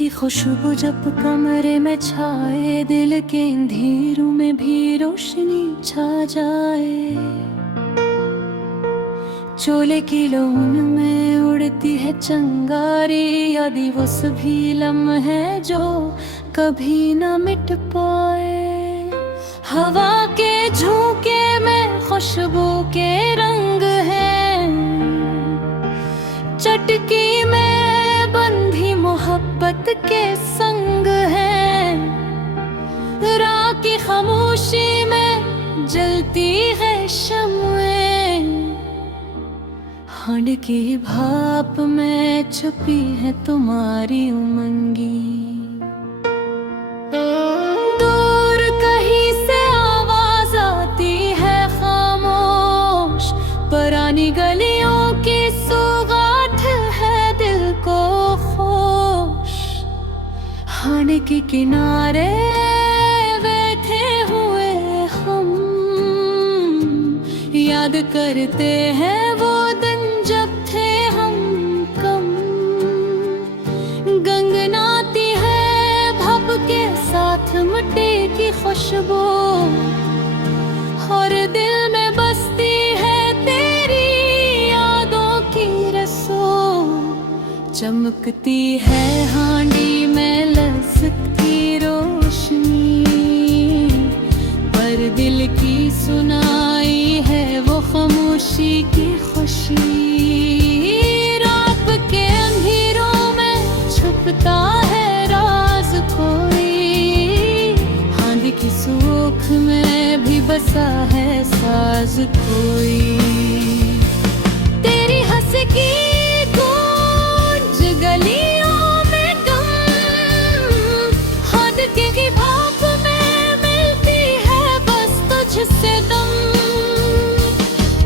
की खुशबू जब कमरे में छाए, दिल के अंधेरों में भी रोशनी छा जाए। चोले की लौन में उड़ती है चंगारी, यादी वो सभी लम्हे जो कभी न मिट पाए। हवा के झोंके में खुशबू के रंग हैं, चटकी में बंधी मोहब्बत के संग हैं। रात की खामोशी में जलती है शम्में, हांड की भाप में छुपी है तुम्हारी उमंगी। दूर कहीं से आवाज आती है खामोश, पुरानी गलियों की सौगात है दिल को खुश। हांड के किनारे बैठे हुए हम याद करते हैं वो दिन जब थे हम कम। गंगनाती है भप के साथ मिट्टी की खुशबू, और दिल में बसती है तेरी यादों की रसों। चमकती है हांडी में लज्जत की रोशनी, पर दिल की सुनाई है वो खामोशी की खुशी। रात के अंधेरों में छुपता है राज कोई, हांडी की सूख में भी बसा है साज कोई। तेरी हंस की गूंज गलियों में गम, हाथ की भाप में मिलती है बस तुझसे दम।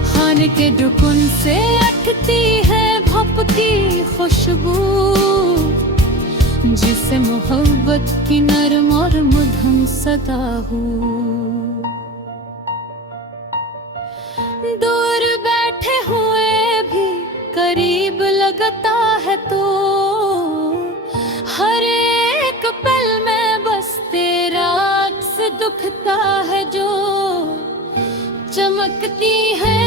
खाने के दुकुन से अटती है भप की खुशबू, जिसे मोहब्बत की नरम और मधुर सदा हो। दूर बैठे हुए भी करीब लगता है तो, हर एक पल में बस तेरा अक्स दुखता है जो। चमकती है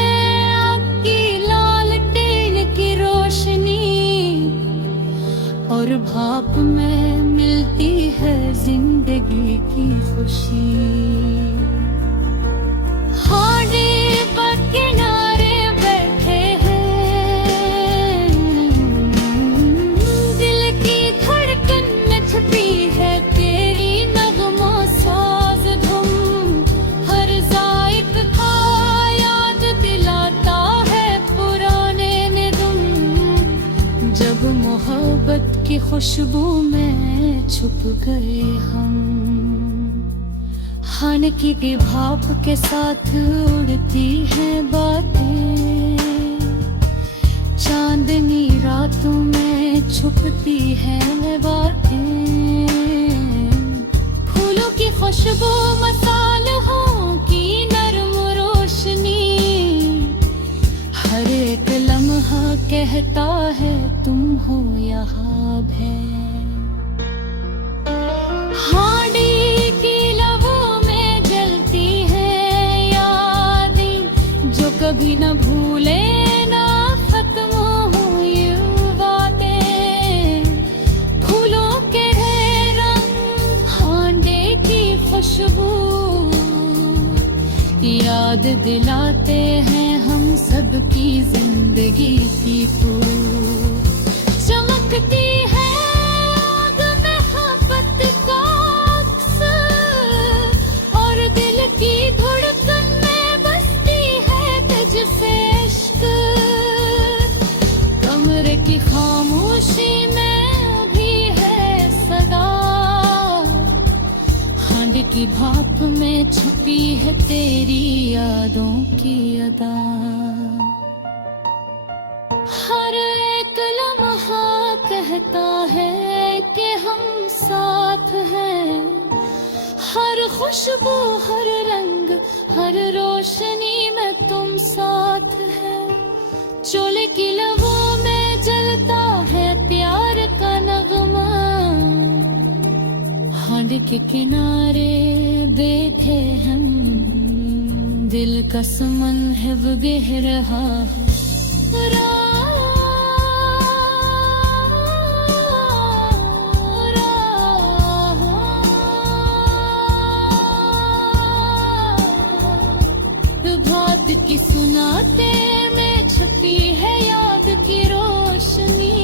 आपकी लालटेन की रोशनी, और भाप में मिलती है जिंदगी की खुशी। हांडी पर किनारे बैठे हैं, दिल की धड़कन में छुपी है तेरी नगमा साज धुन। हर जायक का याद दिलाता है पुराने निगम, जब मोहब्बत की खुशबू में छुप गए हम। हांडी की भाप के साथ उड़ती हैं बातें, चांदनी रातों में छुपती हैं बातें। फूलों की खुशबू मसालों की नरम रोशनी, हर एक लम्हा कहता है तुम हो यहाँ है। हांडी की लबों में जलती है यादें जो कभी न भूले ना खत्म हो ये बातें। फूलों के रंग हांडे की खुशबू, याद दिलाते हैं हम सबकी जिंदगी की तू। चमकती है आग मोहब्बत का अक्स, और दिल की धड़कन में बसती है तुझसे इश्क। कमरे की खामोशी में भी है सदा, हांडी की भाप में छुपी है तेरी यादों की अदा। हर एक लम्हा कहता है कि हम साथ हैं, हर खुशबू हर रंग हर रोशनी में तुम साथ है। चोले की लबों में जलता है प्यार का नगमा, हांडी के किनारे बैठे हम, दिल का समन है वो गह रहा है। बात की सुनाते में छपी है याद की रोशनी,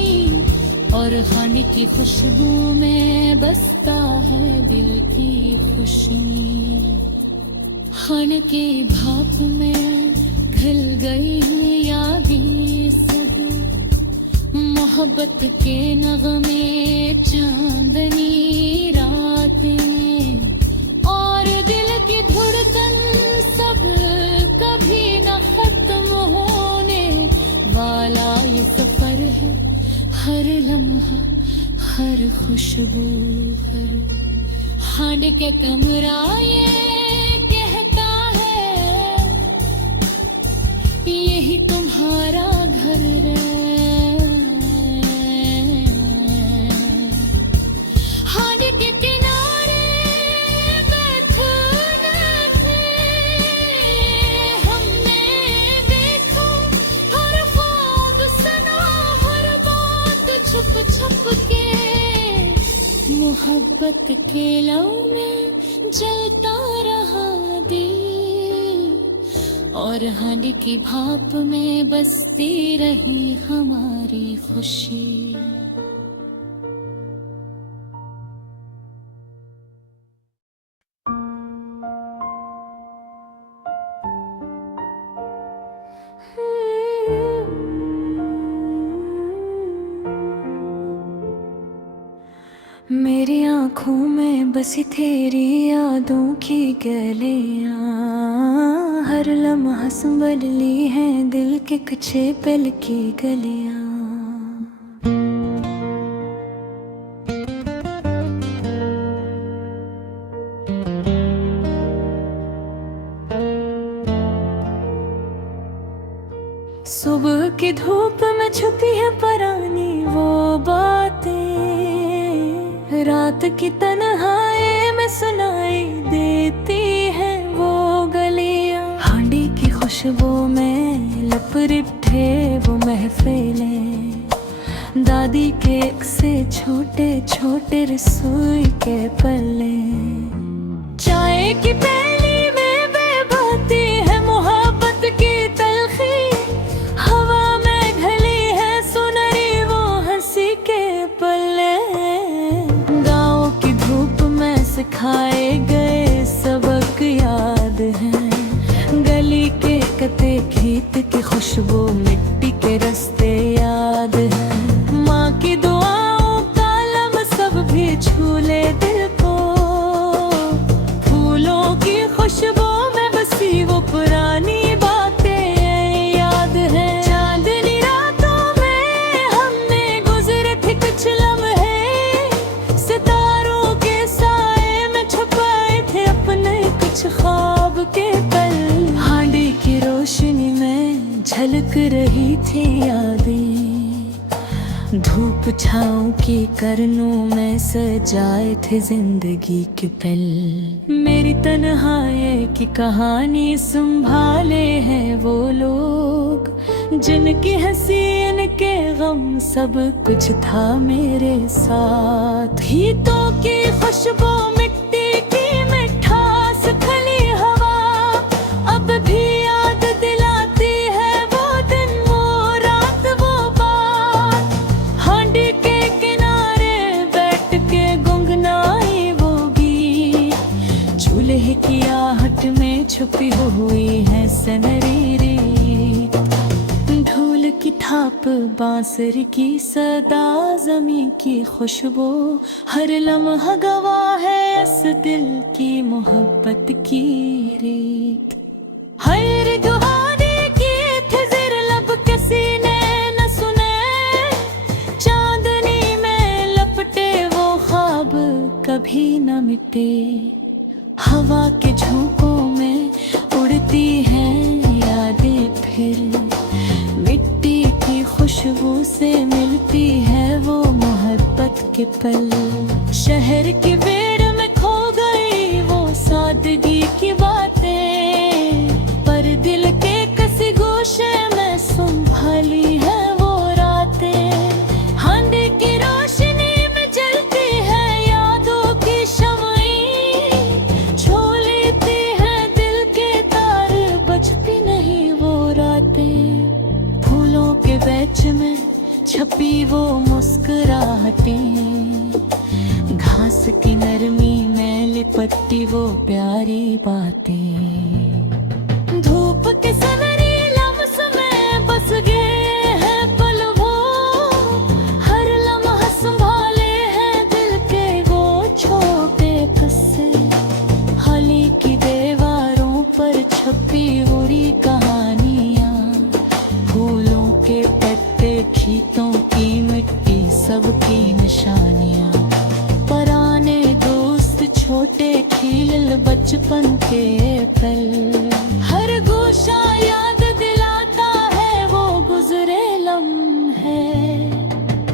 और हांडी की खुशबू में बसता है दिल की खुशी। खाने की भाप में घुल गई यादें सब, मोहब्बत के नगमे चांदनी रातें, और दिल की धड़कन सब कभी न खत्म होने वाला ये सफर है। हर लम्हा हर खुशबू हर हांडी के कमरा ये कहता है, यही तुम्हारा घर है। हांडी के किनारे बैठने से हमने देखा हर ख्वाब सना, हर बात छुप छुप के मोहब्बत के लौ में जलता रहा दिल, और हांडी की भाप में बसती रही हमारी खुशी। मेरी आँखों में बसी तेरी यादों की गलियाँ, हर लम्हा संभल ली हैं दिल के कच्चे पल की गलियाँ। सुबह की धूप में छुपी है पुरानी वो बातें, रात की तन्हाई में सुनाई देती है वो गलियां। हांडी की खुशबू में लपटे वो महफिलें, दादी के एक से छोटे छोटे रसोई के पल्ले, चाय की प्याली में बेबाती है मोहब्बत की तलखी, हवा में ढली है सुनहरी वो हंसी के पल्ले। सिखाए गए सबक याद हैं, गली के कते खेत की खुशबू मिट्टी के रास्ते याद हैं, माँ की दुआओं का लम सब भी छूले दिल को, फूलों की खुशबू में बसी वो पुरानी बातें याद हैं। चांदनी रातों में हमने गुजरे थे कुछ लम्हे, सितारों के कुछ ख्वाब के पल, हांडी की रोशनी में झलक रही थी यादें, धूप छाँव की करनों में सजाए थे जिंदगी के पल। मेरी तन्हाई की कहानी संभाले हैं वो लोग, जिनकी हंसी इनके गम सब कुछ था मेरे साथ। गीतों की खुशबू मिट्टी की मिठास खली हवा अब भी याद दिलाती है वो दिन वो रात वो बात। हांडी के किनारे बैठ के गुनगुनाई वो गीत, चूल्हे की आहट में छुपी हुई है सनरी रीत, ढोल की थाप बांसुरी की सदा ज़मीं की खुशबू, हर लम्हा गवाह है इस दिल की मोहब्बत की रीत। हर दुहाने की थे ज़िर लब किसी ने न सुने, चांदनी में लपटे वो ख्वाब कभी न मिटे, हवा के झोंकों में उड़ती हैं यादें फिर, मिट्टी की खुशबू से मिलती है वो मोहब्बत के पल। शहर की भीड़ में खो वो मुस्कुराहटें, घास की नरमी में लिपटी वो प्यारी बातें। धूप के सनरी लम्स में बस गए हैं पल वो, हर लम्हा संभाले हैं दिल के वो छोटे किस्से। हली की दीवारों पर छपी उड़ी कहानियाँ, फूलों के पत्ते, खेतों की मिट्टी, सबकी निशानियाँ। पुराने दोस्त, छोटे खेल, बचपन के पल, हर गोशा याद दिलाता है वो गुजरे लम्हे।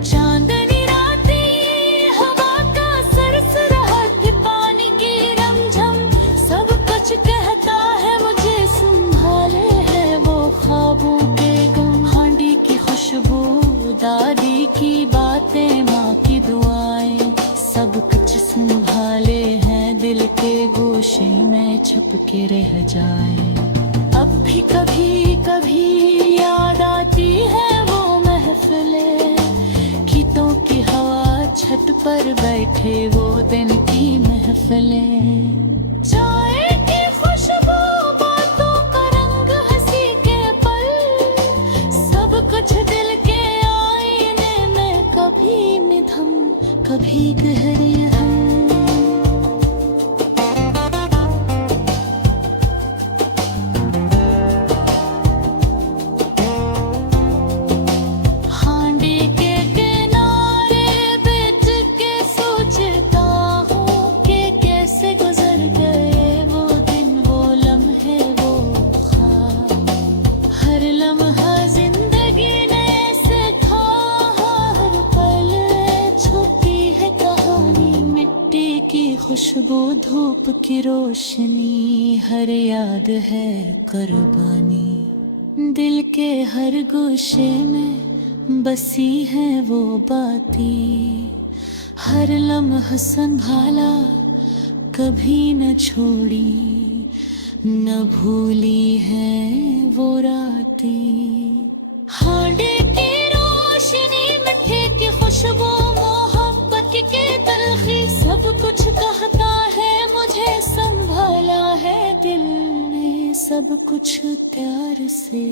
चांदनी रातें, हवा का सरसराहट, पानी की रमझम, सब कुछ कहता है मुझे संभाले है वो ख्वाबों के गम। हांडी की खुशबू, दादी की बातें, माँ की दुआएं, सब कुछ संभाले हैं दिल के गोशे में छुप के रह जाए। अब भी कभी कभी याद आती है वो महफिलें, खेतों की हवा, छत पर बैठे वो दिन की महफिलें। चाय की खुशबू, बातों का रंग, हंसी के पल, सब कुछ दिल के आईने में कभी निधम, कभी गहरे हम। हांडी के किनारे बैठ के सोचता हूँ कि कैसे गुजर गए वो दिन, वो लम्हे, वो ख्वाब। हर लम्हा जिंदगी ने सिखा, हर पल छुपी है कहानी। मिट्टी की खुशबू, धूप की रोशनी, हर याद है कुर्बानी। दिल के हर गोशे में बसी है वो बातें, हर लम्हा संभाला, कभी न छोड़ी, न भूली है वो रातें। हांडी की रोशनी, मिट्टी की खुशबू, मोहब्बत की तलखी, सब कुछ कहता है मुझे संभाला है दिल ने सब कुछ प्यार से।